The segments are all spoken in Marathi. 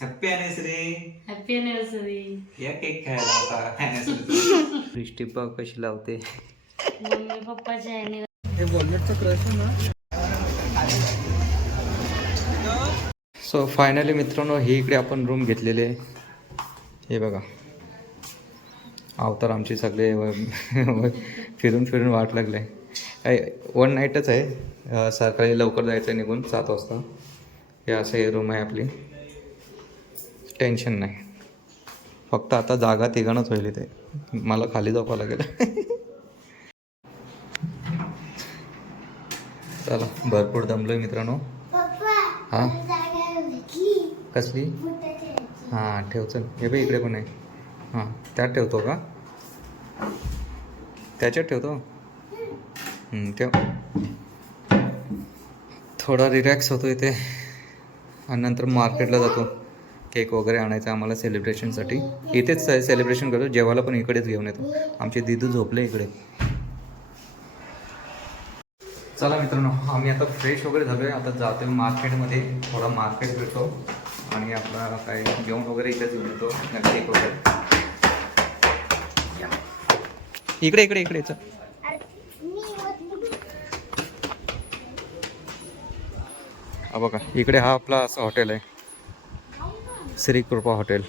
हॅपी अॅनिव्हर्सरी हॅपी अॅनिव्हर्सरी या केक खायला होता anniversary. दृष्टी बघ कशी लावते? मम्मी पप्पाच्या ह्याने सो फायनली मित्रांनो ही इकडे आपण रूम घेतलेली. आहे हे बघा. अवतार आमचे सगळे व- व- फिरून फिरून वाट लागले. काय वन नाईटच आहे. अं, सकाळी लवकर जायचं आहे निघून सात वाजता. हे असं हे रूम आहे आपली. टेन्शन नाही. फक्त आता जागा तिघांच होईल इथे मला खाली झोपावं लागेल. चला भरपूर दमलोय मित्रांनो. हां? कसली? हां ठेव चल हे बघ इकडे पण आहे. हां त्यात ठेवतो का? त्याच्यात ठेवतो? ठेव. थोडा रिलॅक्स होतो इथे आणि नंतर मार्केटला जातो. केक वगैरे आणायचा आम्हाला सेलिब्रेशनसाठी इथेच सेलिब्रेशन करतो. जेवायला पण इकडेच घेऊन येतो. आमचे दिदू झोपले इकडे. चला मित्रांनो आम्ही आता फ्रेश वगैरे झालो आहे आता जातो मार्केटमध्ये. थोडा मार्केट भेटतो. आणि आपला काय जेवण वगैरे इकडेच घेऊन येतो. केक वगैरे. इकडे इकडे इकडे चल. बघा इकडे हा आपला असं हॉटेल आहे. श्री कृपा हॉटेल.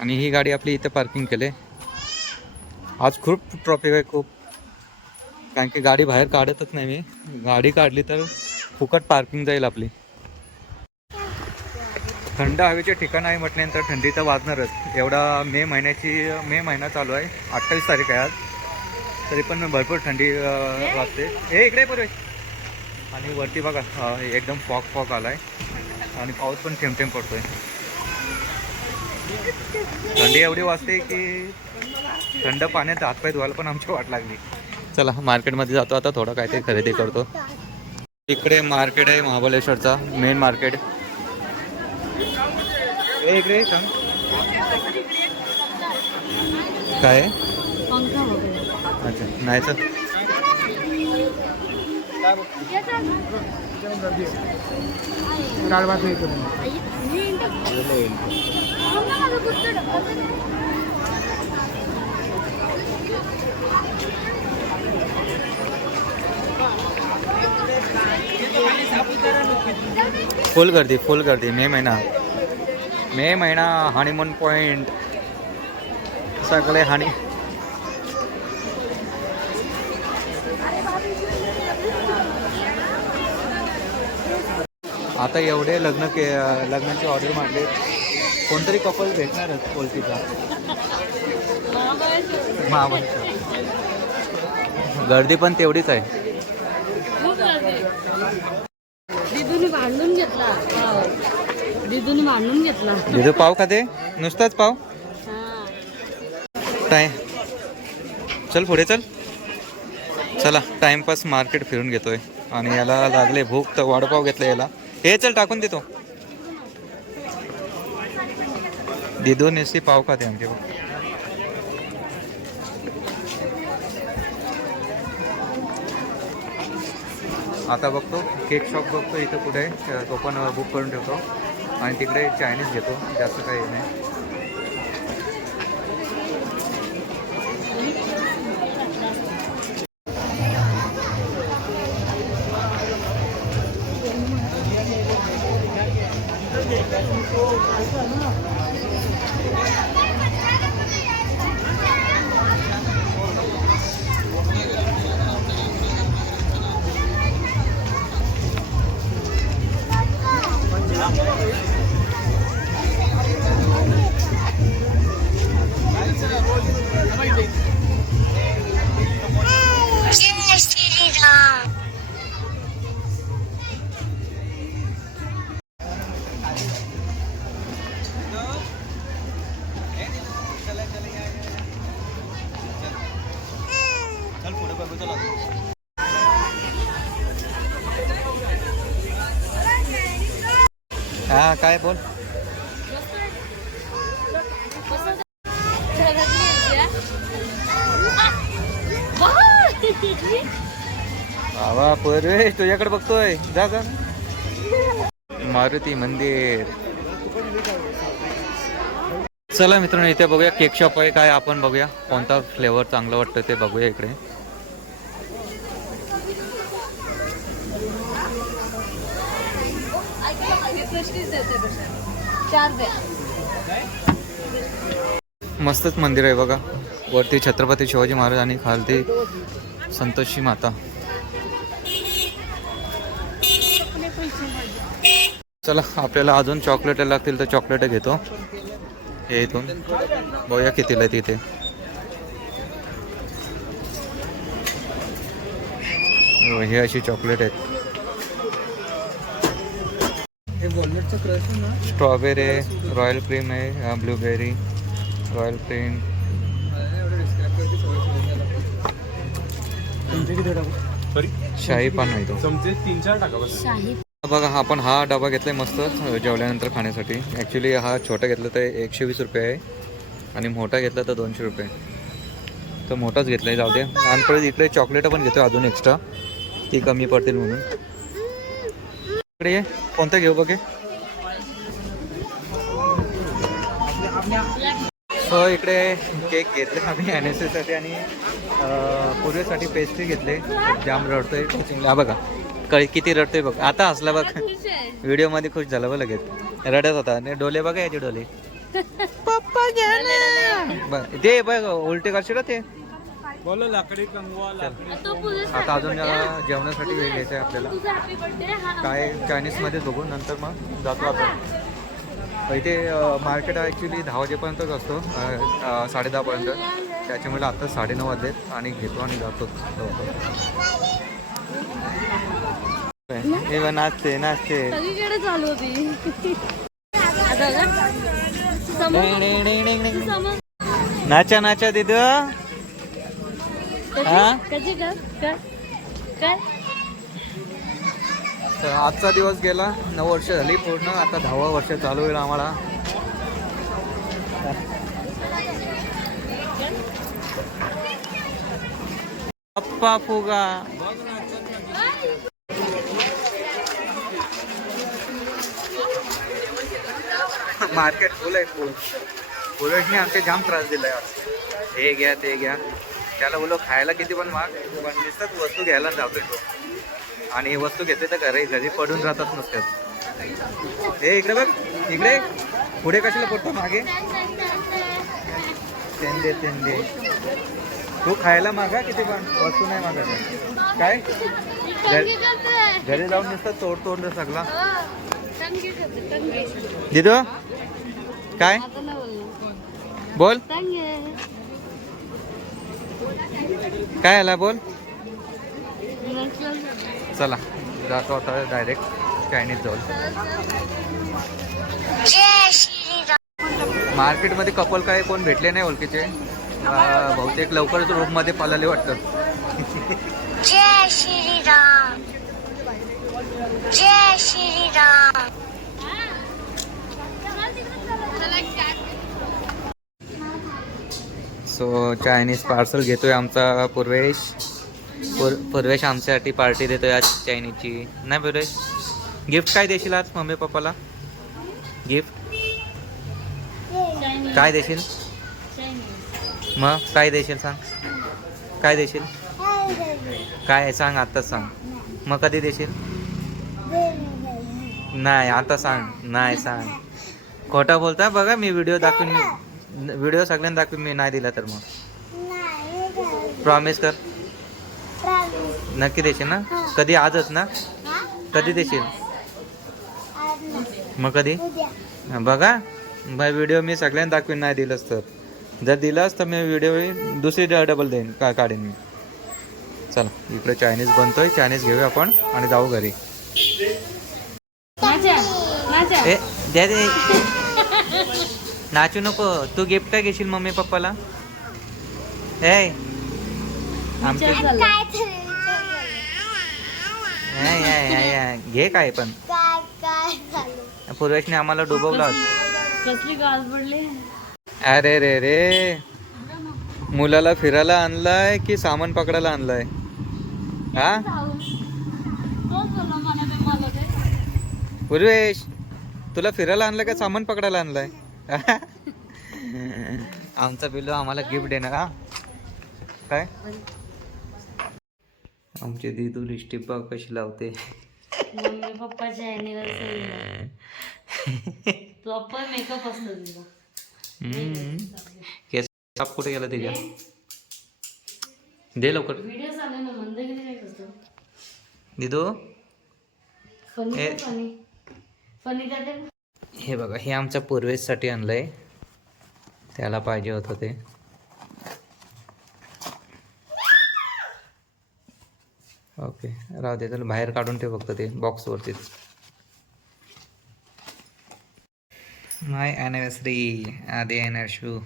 आणि ही गाडी आपली इथं पार्किंग केले. आज खूप ट्रॉफिक आहे खूप. कारण की गाडी बाहेर काढतच नाही मी. गाडी काढली तर फुकट पार्किंग जाईल आपली. थंड हवेचे ठिकाण आहे म्हटल्यानंतर थंडी तर वाजणारच. एवढा मे महिन्याची मे महिना चालू आहे. अठ्ठावीस तारीख आहे आज. तरी पण भरपूर थंडी वाजते. हे इकडे बरं आणि वरती बघा एकदम फॉग फॉग आलाय. आणि पाऊस पण थेंब थेंब पडतोय. थंडी एवढी वाजते की थंड पाण्यात हातपाय धुवायला पण आमची वाट लागली. चला मार्केटमध्ये जातो आता थोडं काहीतरी खरेदी करतो. इकडे मार्केट आहे महाबळेश्वरचा मेन मार्केट. इकडे सांग. काय? आहे? पंखा वगैरे नाही फुल गर्दी फुल गर्दी. मे महिना. मे महिना हनीमून पॉइंट सगळे हानी आता एवढे लग्न के लग्नाची ऑर्डर मारले. कोणतरी कपल भेटणारच ओळखीचा. महाबळेश्वर गर्दी पण तेवढीच आहे. दिदू पाव खाते? नुसताच पाव? टाय चल पुढे चल. चला टाइमपास मार्केट फिरून घेतोय. आणि याला लागले भूक तर वडापाव घेतला याला. हे चल टाकून देतो. दिदू नेसी पाव खाते आमचे आता बघतो केक शॉप बघतो इथं कुठे आहे तो पण बुक करून ठेवतो. आणि तिकडे चायनीज घेतो जास्त काही नाही. हा काय बोल? बाबा परवेश तुझ्याकडे बघतोय. जा जा. मारुती मंदिर. चला मित्रांनो इथे बघूया केक शॉप आहे काय आपण बघूया. कोणता फ्लेवर चांगला वाटतं ते बघूया इकडे. मस्तच मंदिर आहे बघा. वरती छत्रपती शिवाजी महाराज आणि खालती संतोषी माता. चला आपल्याला अजून चॉकलेट लागतील तर चॉकलेट घेतो. हे इथून. बघूया कितीला आहे तिथे. हो, हे अशी चॉकलेट आहेत. स्ट्रॉबेरी आहे रॉयल क्रीम आहे ब्लूबेरी रॉयल क्रीम शाही पान आहे तो चमचे तीन चार टाका बस. शाही. बघा आपण हा डबा घेतलाय मस्त जेवल्यानंतर खाण्यासाठी. ॲक्च्युली हा छोटा घेतला तर एकशे वीस रुपये आहे. आणि मोठा घेतला तर दोनशे रुपये. तर मोठाच घेतलाय जाऊ दे आणि परत इकडे चॉकलेट पण घेतो अजून एक्स्ट्रा ती कमी पडतील म्हणून. इकडे ये. कोणतं घेऊ बघे. सो इकडे केक घेतले आम्ही एन एस एसाठी आणि पूर्वेसाठी पेस्ट्री घेतले. जाम रडतोय कोचिंगला हा बघा. क किती रडतोय बघ. आता हसला बघ. व्हिडिओमध्ये खुश झाला बघ लगेच. रडत होता. आणि डोले बघा याचे डोले. पप्पा बघ ते बघ उलटे करशील ते? बोलो लाकडी कंगवा लाकडी आता अजून जेवणासाठी वेळ घ्यायचं आहे आपल्याला. काय चायनीजमध्येच बघू नंतर मग जातो आपण. इथे मार्केट ॲक्च्युली दहा वाजेपर्यंतच असतो. साडे दहापर्यंत त्याच्यामुळे आता साडेनऊ वाजलेत आणि घेतो आणि जातो. हे नाचते नाचते. सगळीकडे चालू होती. नाचा नाचा दिद. हा? कर कर काय तर आजचा दिवस गेला. नऊ वर्ष झाली पूर्ण. आता दहावा वर्ष चालू होईल आम्हाला. अप्पा फुगा. मार्केट फुल आहे फुल. फुलटने आमचे जाम त्रास दिलाय. हे घ्या ते घ्या. त्याला बोलो खायला किती पण माग पण नुसतंच वस्तू घ्यायला जातोय तो. आणि वस्तू घेते तर घरी घरी पडून राहतात नुसत्याच हे इकडे बघ इकडे. पुढे कशाला पडतो मागे? तेंडे तेंडे तू खायला मागा किती पण वस्तू नाही मागा काय? घरी जाऊन नुसतं तोड तोड सगळा. दिदो? काय? बोल. काय आला बोल? चला जातो आता डायरेक्ट चायनीज जाऊन मार्केटमध्ये कपल काय कोण भेटले नाही ओळखीचे? बहुतेक लवकरच रूममध्ये पळाले वाटतं. जय श्रीराम जय श्रीराम सो चायनीज पार्सल घेतोय आमचा पूर्वेश. पूर पूर्वेश आमच्यासाठी पार्टी देतोय आज चायनीजची. नाही पूर्वेश? गिफ्ट काय देशील आज मम्मी पप्पाला? गिफ्ट? काय देशील? मग काय देशील सांग? काय देशील? काय सांग आत्ताच सांग. मग कधी देशील? नाही आता सांग. नाही सांग. खोटा बोलता बघा मी व्हिडिओ दाखवून मी. व्हिडिओ सगळ्यांना दाखवून मी नाही दिला तर मग. प्रॉमिस कर. नक्की देशील ना? कधी आजच ना? कधी देशील? मग कधी? बघा. भाई व्हिडिओ मी सगळ्यांना दाखवीन नाही दिलंच तर. जर दिलास तर मी व्हिडिओ दुसरी डबल देईन का काढीन मी. चला इकडे चायनीज बनतोय. चायनीज घेऊया आपण आणि जाऊ घरी. ए द्या दे. नाचू नको. तू गिफ्ट काय घेशील मम्मी पप्पाला? घे काय पण. पूर्वेशने आम्हाला डुबवला अरे रे रे. मुलाला फिरायला आणलाय की सामान पकडायला आणलाय? हा? पूर्वेश तुला फिरायला आणलं का सामान पकडायला आणलंय? आमचा पिल्लू आम्हाला गिफ्ट देणार हा. काय? आमची दिदू लिस्टिप कशी लावते. मम्मी पप्पाच्या अॅनिव्हर्सरी प्रॉपर मेकअप असतो. केस कुठे गेला तिच्या? दे लवकर. व्हिडिओ चालू ना काय करतो? दिदू? फनी ए. फनी. फनी हे बघा हे आमच्या पूर्वेजसाठी आणलंय. त्याला पाहिजे होतं ते. ओके राहू दे त्याला बाहेर काढून ठेव फक्त ते बॉक्सवरतीच माय अॅनिव्हर्सरी आधी येणार शू.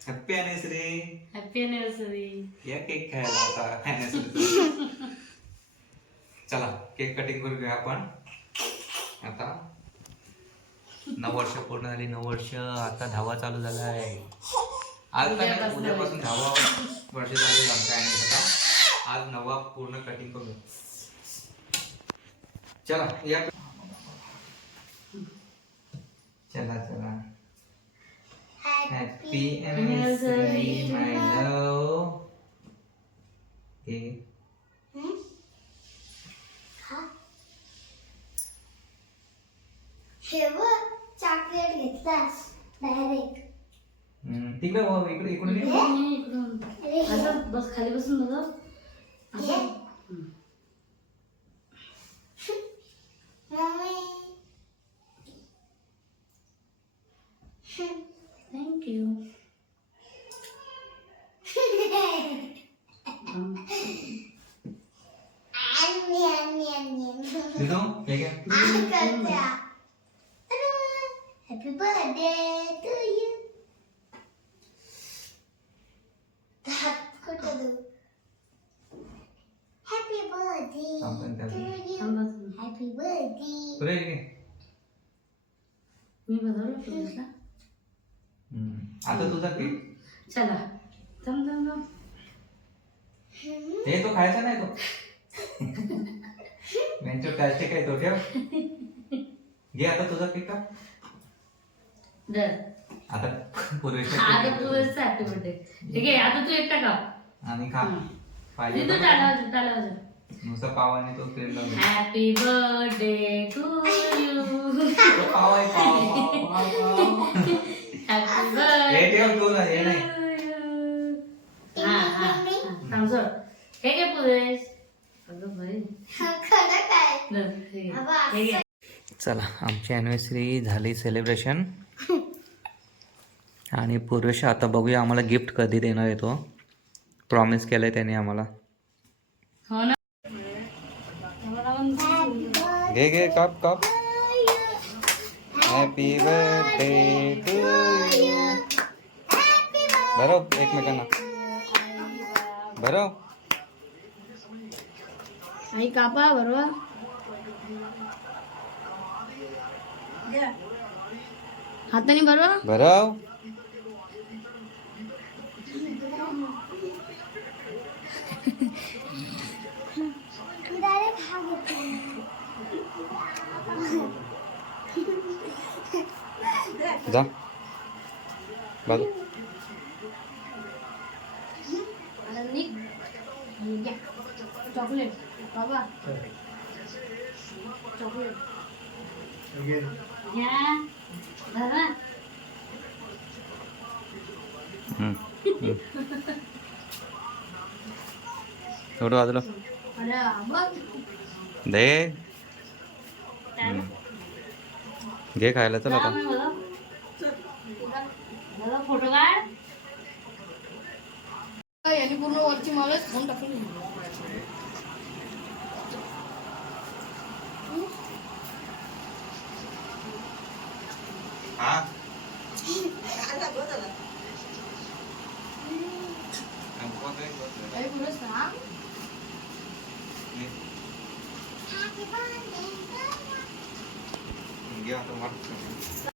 हॅपी अॅनिव्हर्सरी हॅपी अॅनिव्हर्सरी या केक खायला आता anniversary. चा. चला केक कटिंग करू घेऊया आपण. आता नऊ वर्ष पूर्ण झाली नऊ वर्ष आता धावा चालू झाला आहे. आज उद्यापासून दहावा वर्ष चालू झालं आता आज नवा पूर्ण कटिंग करू चला या. चला चला. हॅपी अॅनिव्हर्सरी माय लव हे हे बघ चॉकलेट घेतलास डायरेक्ट हम्म, तिकडे बघ, इकडे इकडून ये. इकडून असं बस खाली बसून बघ असं मम्मी थँक्यू आणि आणि आणि दिदू, हे घे. हॅपी बर्थडे टू यू कुठं देऊ हॅपी बर्थडे थांब पण टू त्याला. यू थांबा थांबा. हॅपी बर्थडे पुढे ये घे. मी बघावं पुरुषला हम्म, आता तुझा केक चला थांब थांब थांब हे तो खायचा नाही तो वेंचर प्लास्टिक आहे तो ठेव घे आता तुझा केक का आता ठीक आहे आता तू एकटा का आणि खा पाहिजे तिथं तर टाळा वाजव टाळा वाजव नुसता पाव आणि तो. हॅपी बर्थडे टू यू पाव आहे पाव हे ठेव तू ना, हे नाही हा हा हा. हे घे पुरेश अगं बाई हे हे घे. चला आमची अॅनिव्हर्सरी झाली सेलिब्रेशन आणि पूर्वेश आता बघूया आम्हाला गिफ्ट कधी देणार आहे तो. प्रॉमिस केलं आहे त्याने आम्हाला. हो घे घे cup cup. Happy birthday to you एकमेकांना. बरं आई कापा बरोबर हाताने बरोबर बरं डायरेक्ट हा घेतला जा बाजू दे. घे खायला चल आता. फोटो काढ. यांनी पूर्ण वरची मावळच फोन टाकून हा. हॅपी बर्थडे घे आता वाट